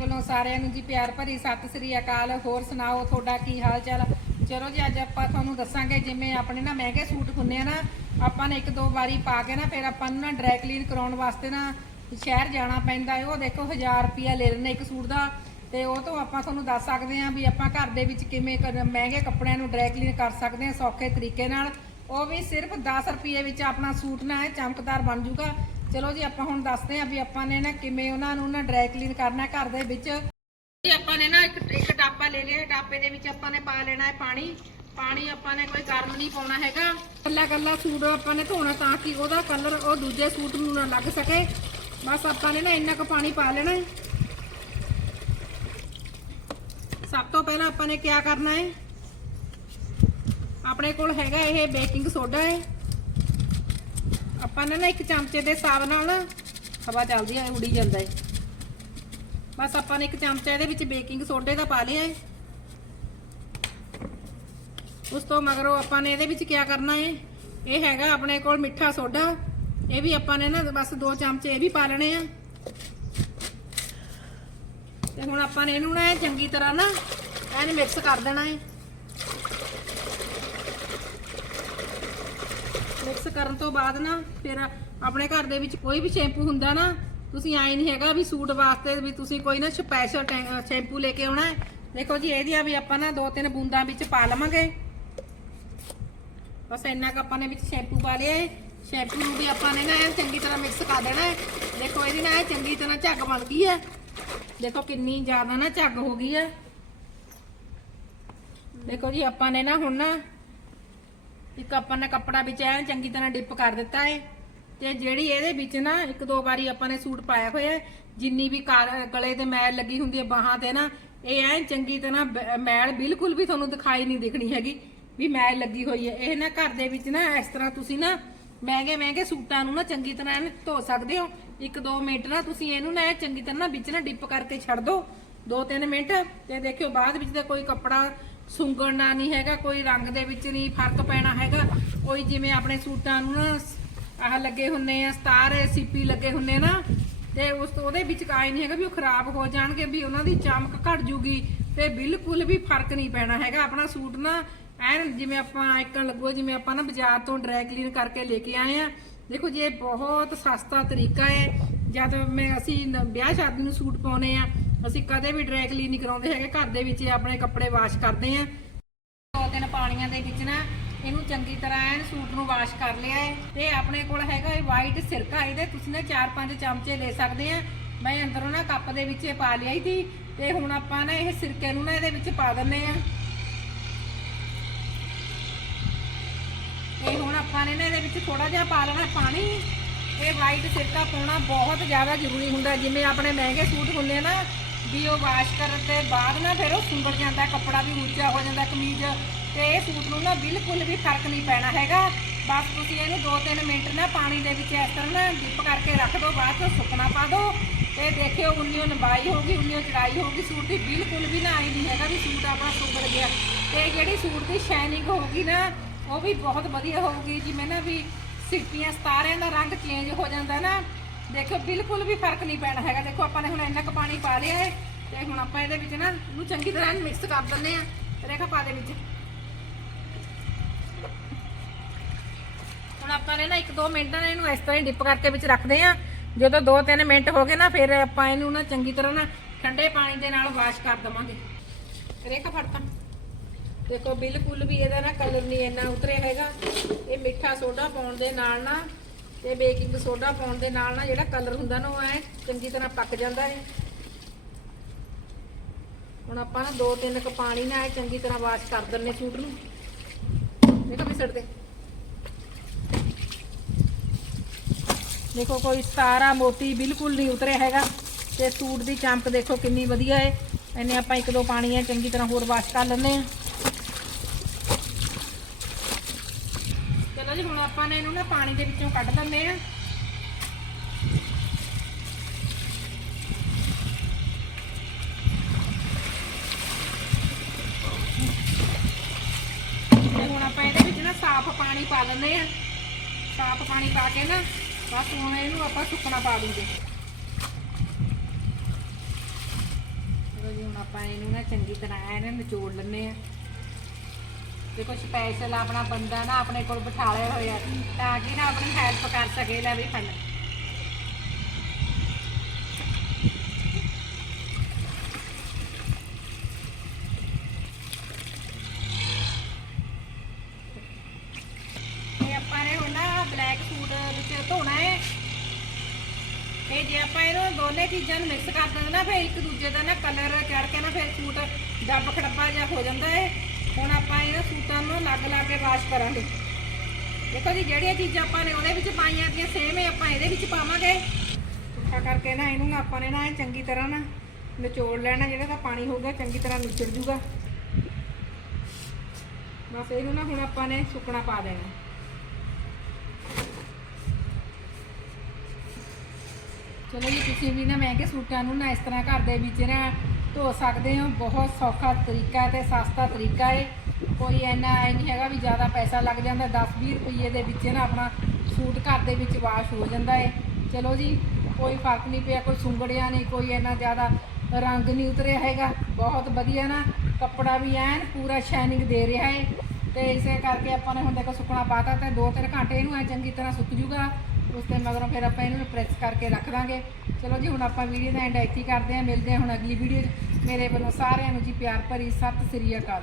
ਵੱਲੋਂ ਸਾਰਿਆਂ ਨੂੰ ਜੀ ਪਿਆਰ ਭਰੀ ਸਤਿ ਸ੍ਰੀ ਅਕਾਲ। ਹੋਰ ਸੁਣਾਓ, ਤੁਹਾਡਾ ਕੀ ਹਾਲ ਚਾਲ ਚਲੋ ਜੀ, ਅੱਜ ਆਪਾਂ ਤੁਹਾਨੂੰ ਦੱਸਾਂਗੇ ਜਿਵੇਂ ਆਪਣੇ ਨਾ ਮਹਿੰਗੇ ਸੂਟ ਹੁੰਨੇ ਆ ਨਾ, ਆਪਾਂ ਨੇ ਇੱਕ ਦੋ ਵਾਰੀ ਪਾ ਕੇ ਨਾ, ਫਿਰ ਆਪਾਂ ਨੂੰ ਨਾ ਡਰਾਈ ਕਲੀਨ ਕਰਾਉਣ ਵਾਸਤੇ ਨਾ ਸ਼ਹਿਰ ਜਾਣਾ ਪੈਂਦਾ ਉਹ ਦੇਖੋ 1000 ਰੁਪਿਆ ਲੈ ਲੈਣੇ ਇੱਕ ਸੂਟ ਦਾ। ਤੇ ਉਹ ਤੋਂ ਆਪਾਂ ਤੁਹਾਨੂੰ ਦੱਸ ਸਕਦੇ ਹਾਂ ਵੀ ਆਪਾਂ ਘਰ ਦੇ ਵਿੱਚ ਕਿਵੇਂ ਮਹਿੰਗੇ ਕੱਪੜਿਆਂ ਨੂੰ ਡਰਾਈ ਕਲੀਨ ਕਰ ਸਕਦੇ ਹਾਂ ਸੌਖੇ ਤਰੀਕੇ ਨਾਲ। ਉਹ ਵੀ ਸਿਰਫ 10 ਰੁਪਏ ਵਿੱਚ ਆਪਣਾ ਸੂਟ ਨਾ ਚਮਕਦਾਰ ਬਣ ਜੂਗਾ ਚਲੋ ਜੀ, ਆਪਾਂ ਹੁਣ ਦੱਸਦੇ ਹਾਂ ਵੀ ਆਪਾਂ ਨੇ ਨਾ ਕਿਵੇਂ ਉਹਨਾਂ ਨੂੰ ਨਾ ਡਰਾਈ ਕਲੀਨ ਕਰਨਾ ਘਰ ਦੇ ਵਿੱਚ। ਜੀ, ਆਪਾਂ ਨੇ ਨਾ ਇੱਕ ਇੱਕ ਟਾਪਾ ਲੈ ਲਿਆ ਟਾਪੇ ਦੇ ਵਿੱਚ ਆਪਾਂ ਨੇ ਪਾ ਲੈਣਾ ਹੈ ਪਾਣੀ। ਪਾਣੀ ਆਪਾਂ ਨੇ ਕੋਈ ਗਰਮ ਨਹੀਂ ਪਾਉਣਾ ਹੈਗਾ। ਕੱਲਾ ਕੱਲਾ ਸੂਟ ਆਪਾਂ ਨੇ ਧੋਣਾ ਤਾਂ ਕਿ ਉਹਦਾ ਕਲਰ ਉਹ ਦੂਜੇ ਸੂਟ ਨੂੰ ਨਾ ਲੱਗ ਸਕੇ। ਬਸ ਆਪਾਂ ਨੇ ਨਾ ਇੰਨਾ ਕੁ ਪਾਣੀ ਪਾ ਲੈਣਾ ਹੈ। ਸਭ ਤੋਂ ਪਹਿਲਾਂ ਆਪਾਂ ਨੇ ਕੀ ਕਰਨਾ ਹੈ? ਆਪਣੇ ਕੋਲ ਹੈਗਾ ਇਹ ਬੇਕਿੰਗ ਸੋਡਾ ਹੈ। ਆਪਾਂ ਨੇ ਨਾ ਇੱਕ ਚਮਚੇ ਦੇ ਹਿਸਾਬ ਨਾਲ ਨਾ ਹਵਾ ਚੱਲਦੀ ਹੈ ਉੜੀ ਜਾਂਦਾ ਹੈ ਬਸ ਆਪਾਂ ਨੇ ਇੱਕ ਚਮਚਾ ਇਹਦੇ ਵਿੱਚ ਬੇਕਿੰਗ ਸੋਡੇ ਦਾ ਪਾ ਲਿਆ ਹੈ ਉਸ ਤੋਂ ਮਗਰੋਂ ਆਪਾਂ ਨੇ ਇਹਦੇ ਵਿੱਚ ਕੀ ਕਰਨਾ ਹੈ ਇਹ ਹੈਗਾ ਆਪਣੇ ਕੋਲ ਮਿੱਠਾ ਸੋਡਾ। ਇਹ ਵੀ ਆਪਾਂ ਨੇ ਨਾ ਬਸ ਦੋ ਚਮਚੇ ਇਹ ਵੀ ਪਾ ਲੈਣੇ ਆ। ਤੇ ਹੁਣ ਆਪਾਂ ਨੇ ਇਹਨੂੰ ਨਾ ਚੰਗੀ ਤਰ੍ਹਾਂ ਨਾ ਐਨ ਮਿਕਸ ਕਰ ਦੇਣਾ ਹੈ ਮਿਕਸ ਕਰਨ ਤੋਂ ਬਾਅਦ ਨਾ, ਫਿਰ ਆਪਣੇ ਘਰ ਦੇ ਵਿੱਚ ਕੋਈ ਵੀ ਸ਼ੈਂਪੂ ਹੁੰਦਾ ਨਾ, ਤੁਸੀਂ ਐ ਨਹੀਂ ਹੈਗਾ ਵੀ ਸੂਟ ਵਾਸਤੇ ਵੀ ਤੁਸੀਂ ਕੋਈ ਨਾ ਸਪੈਸ਼ਲ ਸ਼ੈਂਪੂ ਲੈ ਕੇ ਆਉਣਾ ਦੇਖੋ ਜੀ ਇਹਦੀਆਂ ਵੀ ਆਪਾਂ ਨਾ ਦੋ ਤਿੰਨ ਬੂੰਦਾਂ ਵਿੱਚ ਪਾ ਲਵਾਂਗੇ। ਬਸ ਇੰਨਾ ਕੁ ਆਪਾਂ ਨੇ ਵਿੱਚ ਸ਼ੈਂਪੂ ਪਾ ਲਿਆ ਹੈ ਸ਼ੈਂਪੂ ਨੂੰ ਵੀ ਆਪਾਂ ਨੇ ਨਾ ਇਹ ਚੰਗੀ ਤਰ੍ਹਾਂ ਮਿਕਸ ਕਰ ਦੇਣਾ ਹੈ। ਦੇਖੋ, ਇਹਦੀ ਨਾ ਇਹ ਚੰਗੀ ਤਰ੍ਹਾਂ ਝੱਗ ਬਣ ਗਈ ਹੈ। ਦੇਖੋ, ਕਿੰਨੀ ਜ਼ਿਆਦਾ ਨਾ ਝੱਗ ਹੋ ਗਈ ਹੈ। ਦੇਖੋ ਜੀ, ਆਪਾਂ ਨੇ ਨਾ ਹੁਣ ਨਾ ਇੱਕ ਆਪਾਂ ਨੇ ਕੱਪੜਾ ਵਿੱਚ ਐਨ ਚੰਗੀ ਤਰ੍ਹਾਂ ਡਿਪ ਕਰ ਦਿੱਤਾ ਹੈ ਤੇ ਜਿਹੜੀ ਇਹਦੇ ਵਿੱਚ ਨਾ ਇੱਕ ਦੋ ਵਾਰੀ ਆਪਾਂ ਨੇ ਸੂਟ ਪਾਇਆ ਹੋਇਆ ਹੈ ਜਿੰਨੀ ਵੀ ਕਾਰ- ਗਲੇ ਤੇ ਮੈਲ ਲੱਗੀ ਹੁੰਦੀ ਹੈ ਬਾਹਾਂ ਤੇ ਨਾ, ਇਹ ਐਨ ਚੰਗੀ ਤਰ੍ਹਾਂ ਮੈਲ ਬਿਲਕੁਲ ਵੀ ਤੁਹਾਨੂੰ ਦਿਖਾਈ ਨਹੀਂ ਦਿਖਣੀ ਹੈਗੀ ਵੀ ਮੈਲ ਲੱਗੀ ਹੋਈ ਹੈ ਇਹ ਨਾ ਘਰ ਦੇ ਵਿੱਚ ਨਾ ਇਸ ਤਰ੍ਹਾਂ ਤੁਸੀਂ ਨਾ ਮਹਿੰਗੇ ਮਹਿੰਗੇ ਸੂਟਾਂ ਨੂੰ ਨਾ ਚੰਗੀ ਤਰ੍ਹਾਂ ਐਨ ਧੋ ਸਕਦੇ ਹੋ। ਇੱਕ ਦੋ ਮਿੰਟ ਨਾ ਤੁਸੀਂ ਇਹਨੂੰ ਨਾ ਐਨ ਚੰਗੀ ਤਰ੍ਹਾਂ ਨਾ ਵਿੱਚ ਨਾ ਡਿਪ ਕਰਕੇ ਛੱਡ ਦਿਓ ਦੋ ਤਿੰਨ ਮਿੰਟ ਤੇ ਦੇਖਿਓ ਬਾਅਦ ਵਿੱਚ ਤਾਂ ਕੋਈ ਕੱਪੜਾ ਸੁੰਗੜਨਾ ਨਹੀਂ ਹੈਗਾ, ਕੋਈ ਰੰਗ ਦੇ ਵਿੱਚ ਨਹੀਂ ਫ਼ਰਕ ਪੈਣਾ ਹੈਗਾ। ਕੋਈ ਜਿਵੇਂ ਆਪਣੇ ਸੂਟਾਂ ਨੂੰ ਨਾ, ਆਹ ਲੱਗੇ ਹੁੰਨੇ ਆ ਸਤਾਰ ਸੀਪੀ ਲੱਗੇ ਹੁੰਨੇ ਨਾ, ਤੇ ਉਸ ਤੋਂ ਉਹਦੇ ਵਿੱਚ ਕਾਇ ਨਹੀਂ ਹੈਗਾ ਵੀ ਉਹ ਖਰਾਬ ਹੋ ਜਾਣਗੇ, ਵੀ ਉਹਨਾਂ ਦੀ ਚਮਕ ਘਟ ਜੂਗੀ, ਤੇ ਬਿਲਕੁਲ ਵੀ ਫ਼ਰਕ ਨਹੀਂ ਪੈਣਾ ਹੈਗਾ। ਆਪਣਾ ਸੂਟ ਨਾ, ਐਨ ਜਿਵੇਂ ਆਪਾਂ ਆਈਕਨ ਲੱਗੋ, ਜਿਵੇਂ ਆਪਾਂ ਨਾ ਬਾਜ਼ਾਰ ਤੋਂ ਡਰਾਈ ਕਲੀਨ ਕਰਕੇ ਲੈ ਕੇ ਆਏ ਆ, ਦੇਖੋ ਜੀ, ਇਹ ਬਹੁਤ ਸਸਤਾ ਤਰੀਕਾ ਹੈ। ਜਦ ਮੈਂ, ਅਸੀਂ ਵਿਆਹ ਸ਼ਾਦੀ ਨੂੰ ਸੂਟ ਪਾਉਨੇ ਆ ਅਸੀਂ ਕਦੇ ਵੀ ਡਰਾਈ ਕਲੀਨ ਨਹੀਂ ਕਰਾਉਂਦੇ ਹੈਗੇ। ਘਰ ਦੇ ਵਿੱਚ ਹੀ ਆਪਣੇ ਕੱਪੜੇ ਵਾਸ਼ ਕਰਦੇ ਆ। ਦੋ ਤਿੰਨ ਪਾਣੀਆਂ ਦੇ ਵਿੱਚ ਨਾ ਇਹਨੂੰ ਚੰਗੀ ਤਰ੍ਹਾਂ ਐਨ ਸੂਟ ਨੂੰ ਵਾਸ਼ ਕਰ ਲਿਆ ਹੈ ਤੇ ਆਪਣੇ ਕੋਲ ਹੈਗਾ ਇਹ ਵਾਈਟ ਸਿਰਕਾ ਇਹਦੇ। ਤੁਸੀਂ ਨਾ 4-5 ਚਮਚੇ ਲੈ ਸਕਦੇ ਆ। ਮੈਂ ਅੰਦਰੋਂ ਨਾ ਕੱਪ ਦੇ ਵਿੱਚ ਇਹ ਪਾ ਲਿਆ ਸੀ। ਤੇ ਹੁਣ ਆਪਾਂ ਨਾ ਇਹ ਸਿਰਕੇ ਨੂੰ ਨਾ ਇਹਦੇ ਵਿੱਚ ਪਾ ਦਿੰਨੇ ਆ। ਇਹ ਹੁਣ ਆਪਾਂ ਨੇ ਨਾ ਇਹਦੇ ਵਿੱਚ ਥੋੜਾ ਜਿਹਾ ਪਾ ਲੈਣਾ ਪਾਣੀ। ਇਹ ਵਾਈਟ ਸਿਰਕਾ ਪਾਉਣਾ ਬਹੁਤ ਜ਼ਿਆਦਾ ਜ਼ਰੂਰੀ ਹੁੰਦਾ। ਜਿਵੇਂ ਆਪਣੇ ਮਹਿੰਗੇ ਸੂਟ ਹੁੰਦੇ ਆ ਨਾ ਵੀ ਉਹ ਵਾਸ਼ ਕਰਨ ਦੇ ਬਾਅਦ ਨਾ ਫਿਰ ਉਹ ਸੁੰਗੜ ਜਾਂਦਾ, ਕੱਪੜਾ ਵੀ ਉੱਚਾ ਹੋ ਜਾਂਦਾ ਕਮੀਜ਼ ਤੇ ਇਹ ਸੂਟ ਨੂੰ ਨਾ ਬਿਲਕੁਲ ਵੀ ਫ਼ਰਕ ਨਹੀਂ ਪੈਣਾ ਹੈਗਾ। ਬਸ ਤੁਸੀਂ ਇਹਨੂੰ 2-3 ਮਿੰਟ ਨਾ ਪਾਣੀ ਦੇ ਵਿੱਚ ਇਸ ਤਰ੍ਹਾਂ ਨਾ ਡਿਪ ਕਰਕੇ ਰੱਖ ਦਿਓ ਬਾਅਦ ਚ ਸੁੱਕਣਾ ਪਾ ਦਿਓ ਤੇ ਦੇਖਿਓ ਉਨੀਓ ਲੰਬਾਈ ਹੋਊਗੀ ਉਨੀਓ ਚੜਾਈ ਹੋਊਗੀ ਸੂਟ ਦੀ ਬਿਲਕੁਲ ਵੀ ਨਾ ਆਈ ਨਹੀਂ ਹੈਗਾ ਵੀ ਸੂਟ ਆਪਣਾ ਸੁੰਗੜ ਗਿਆ। ਤੇ ਜਿਹੜੀ ਸੂਟ ਦੀ ਸ਼ਾਈਨਿੰਗ ਹੋਊਗੀ ਨਾ, ਉਹ ਵੀ ਬਹੁਤ ਵਧੀਆ ਹੋਊਗੀ ਜਿਵੇਂ ਨਾ ਵੀ ਸਿੱਪੀਆਂ, ਸਤਾਰਿਆਂ ਦਾ ਰੰਗ ਚੇਂਜ ਹੋ ਜਾਂਦਾ ਨਾ ਦੇਖੋ, ਬਿਲਕੁਲ ਵੀ ਫ਼ਰਕ ਨਹੀਂ ਪੈਣਾ ਹੈਗਾ। ਦੇਖੋ, ਆਪਾਂ ਨੇ ਹੁਣ ਇੰਨਾ ਕੁ ਪਾਣੀ ਪਾ ਲਿਆ ਹੈ ਤੇ ਹੁਣ ਆਪਾਂ ਇਹਦੇ ਵਿੱਚ ਨਾ ਇਹਨੂੰ ਚੰਗੀ ਤਰ੍ਹਾਂ ਮਿਕਸ ਕਰ ਦਿੰਦੇ ਆ ਰੇਖਾ ਪਾ ਦੇ ਵਿੱਚ। ਹੁਣ ਆਪਾਂ ਨੇ ਨਾ 1-2 ਮਿੰਟ ਨਾਲ ਇਹਨੂੰ ਇਸ ਤਰ੍ਹਾਂ ਹੀ ਡਿਪ ਕਰਕੇ ਵਿੱਚ ਰੱਖਦੇ ਆ ਜਦੋਂ 2-3 ਮਿੰਟ ਹੋ ਗਏ ਨਾ, ਫਿਰ ਆਪਾਂ ਇਹਨੂੰ ਨਾ ਚੰਗੀ ਤਰ੍ਹਾਂ ਨਾ ਠੰਡੇ ਪਾਣੀ ਦੇ ਨਾਲ ਵਾਸ਼ ਕਰ ਦਵਾਂਗੇ। ਰੇਖਾ ਫੜਤਾ ਦੇਖੋ, ਬਿਲਕੁਲ ਵੀ ਇਹਦਾ ਨਾ ਕਲਰ ਨਹੀਂ ਇੰਨਾ ਉਤਰਿਆ ਹੈਗਾ। ਇਹ ਮਿੱਠਾ ਸੋਡਾ ਪਾਉਣ ਦੇ ਨਾਲ ਨਾ ਤੇ ਬੇਕਿੰਗ ਸੋਡਾ ਪਾਉਣ ਦੇ ਨਾਲ ਨਾ ਜਿਹੜਾ ਕਲਰ ਹੁੰਦਾ ਨਾ ਉਹ ਐ ਚੰਗੀ ਤਰ੍ਹਾਂ ਪੱਕ ਜਾਂਦਾ ਹੈ ਹੁਣ ਆਪਾਂ ਨਾ ਦੋ ਤਿੰਨ ਕ ਪਾਣੀ ਨਾਲ ਇਹ ਚੰਗੀ ਤਰ੍ਹਾਂ ਵਾਸ਼ ਕਰ ਦਿੰਨੇ ਸੂਟ ਨੂੰ। ਦੇਖੋ ਮਿਸੜ ਦੇ ਦੇਖੋ ਕੋਈ ਸਾਰਾ ਮੋਤੀ ਬਿਲਕੁਲ ਨਹੀਂ ਉਤਰਿਆ ਹੈਗਾ ਤੇ ਸੂਟ ਦੀ ਚਮਕ ਦੇਖੋ ਕਿੰਨੀ ਵਧੀਆ ਹੈ ਇਹਨੇ ਆਪਾਂ ਇੱਕ ਦੋ ਪਾਣੀ ਹੈ ਚੰਗੀ ਤਰ੍ਹਾਂ ਹੋਰ ਵਾਸ਼ ਕਰ ਲੈਂਦੇ ਆ ਚਲੋ ਜੀ ਹੁਣ ਆਪਾਂ ਨੇ ਇਹਨੂੰ ਨਾ ਪਾਣੀ ਦੇ ਵਿੱਚੋਂ ਕੱਢ ਦਿੰਦੇ ਆ ਹੁਣ ਆਪਾਂ ਇਹਦੇ ਵਿੱਚ ਨਾ ਸਾਫ਼ ਪਾਣੀ ਪਾ ਲੈਂਦੇ ਆ ਸਾਫ਼ ਪਾਣੀ ਪਾ ਕੇ ਨਾ, ਬਸ ਹੁਣ ਇਹਨੂੰ ਆਪਾਂ ਸੁੱਕਣਾ ਪਾ ਦੂੰਗੇ ਹੁਣ ਆਪਾਂ ਇਹਨੂੰ ਨਾ ਚੰਗੀ ਤਰ੍ਹਾਂ ਐਨ ਨਿਚੋੜ ਲੈਣੇ ਆ ਤੇ ਕੁਝ ਸਪੈਸ਼ਲ ਆਪਣਾ ਬੰਦਾ ਨਾ ਆਪਣੇ ਕੋਲ ਬਿਠਾ ਲਿਆ ਹੋਇਆ ਤਾਂ ਕਿ ਨਾ ਆਪਣੀ ਹੈਲਪ ਕਰ ਸਕੇ ਲੈ ਵੀ ਫੜ ਇਹ ਬਲੈਕ ਸੂਟ ਵਿੱਚ ਧੋਣਾ ਹੈ। ਇਹ ਜੇ ਆਪਾਂ ਇਹਨੂੰ ਦੋਨੇ ਚੀਜ਼ਾਂ ਨੂੰ ਮਿਕਸ ਕਰ ਦਿੰਦੇ ਨਾ, ਫਿਰ ਇੱਕ ਦੂਜੇ ਦਾ ਨਾ ਕਲਰ ਚੜ ਕੇ ਨਾ ਫਿਰ ਸੂਟ ਡੱਬ ਖੜੱਬਾ ਜਿਹਾ ਹੋ ਜਾਂਦਾ ਹੈ। ਹੁਣ ਆਪਾਂ ਇਹਨਾਂ ਸੂਟਾਂ ਨੂੰ ਅਲੱਗ ਲਾ ਕੇ ਵਾਸ਼ ਕਰਾਂਗੇ। ਦੇਖੋ ਜੀ, ਜਿਹੜੀਆਂ ਚੀਜ਼ਾਂ ਆਪਾਂ ਨੇ ਉਹਦੇ ਵਿੱਚ ਪਾਈਆਂ ਤੀਆਂ ਸੇਮ ਹੀ ਆਪਾਂ ਇਹਦੇ ਵਿੱਚ ਪਾਵਾਂਗੇ। ਇਕੱਠਾ ਕਰਕੇ ਨਾ ਇਹਨੂੰ ਆਪਾਂ ਨੇ ਨਾ ਚੰਗੀ ਤਰ੍ਹਾਂ ਨਾ ਨਿਚੋੜ ਲੈਣਾ, ਜਿਹੜਾ ਤਾਂ ਪਾਣੀ ਹੋਊਗਾ, ਚੰਗੀ ਤਰ੍ਹਾਂ ਨਿਚੜ ਜੂਗਾ। ਬਸ ਇਹਨੂੰ ਨਾ ਹੁਣ ਆਪਾਂ ਨੇ ਸੁੱਕਣਾ ਪਾ ਦੇਣਾ। ਚਲੋ ਜੀ, ਤੁਸੀਂ ਵੀ ਨਾ ਮੈਂ ਕਿ ਸੂਟਾਂ ਨੂੰ ਨਾ ਇਸ ਤਰ੍ਹਾਂ ਘਰ ਦੇ ਵਿੱਚ ਨਾ ਧੋ ਸਕਦੇ ਹੋ, ਬਹੁਤ ਸੌਖਾ ਤਰੀਕਾ ਤੇ ਸਸਤਾ ਤਰੀਕਾ ਹੈ ਕੋਈ ਇੰਨਾ ਐ ਨਹੀਂ ਹੈਗਾ ਵੀ ਜ਼ਿਆਦਾ ਪੈਸਾ ਲੱਗ ਜਾਂਦਾ 10-20 ਰੁਪਏ ਦੇ ਵਿੱਚ ਨਾ ਆਪਣਾ ਸੂਟ ਘਰ ਦੇ ਵਿੱਚ ਵਾਸ਼ ਹੋ ਜਾਂਦਾ ਹੈ ਚਲੋ ਜੀ, ਕੋਈ ਫ਼ਰਕ ਨਹੀਂ ਪਿਆ, ਕੋਈ ਸੁੰਗੜਿਆ ਨਹੀਂ, ਕੋਈ ਇੰਨਾ ਜ਼ਿਆਦਾ ਰੰਗ ਨਹੀਂ ਉਤਰਿਆ ਹੈਗਾ। ਬਹੁਤ ਵਧੀਆ ਨਾ, ਕੱਪੜਾ ਵੀ ਐਨ ਪੂਰਾ ਸ਼ਾਈਨਿੰਗ ਦੇ ਰਿਹਾ ਹੈ ਤੇ ਇਸੇ ਕਰਕੇ ਆਪਾਂ ਨੇ ਹੁਣ ਦੇਖੋ ਸੁੱਕਣਾ ਪਾਤਾ ਤੇ 2-3 ਘੰਟੇ ਇਹਨੂੰ ਐ ਚੰਗੀ ਤਰ੍ਹਾਂ ਸੁੱਕ ਜੂਗਾ। ਉਸ ਤੋਂ ਮਗਰੋਂ ਫਿਰ ਆਪਾਂ ਇਹਨੂੰ ਪ੍ਰੈਸ ਕਰਕੇ ਰੱਖ ਦਾਂਗੇ। ਚਲੋ ਜੀ, ਹੁਣ ਆਪਾਂ ਵੀਡੀਓ ਦਾ ਐਂਡ ਇੱਥੇ ਹੀ ਕਰਦੇ ਹਾਂ, ਮਿਲਦੇ ਹਾਂ ਹੁਣ ਅਗਲੀ ਵੀਡੀਓ 'ਚ। ਮੇਰੇ ਵੱਲੋਂ ਸਾਰਿਆਂ ਨੂੰ ਜੀ ਪਿਆਰ ਭਰੀ ਸਤਿ ਸ੍ਰੀ ਅਕਾਲ।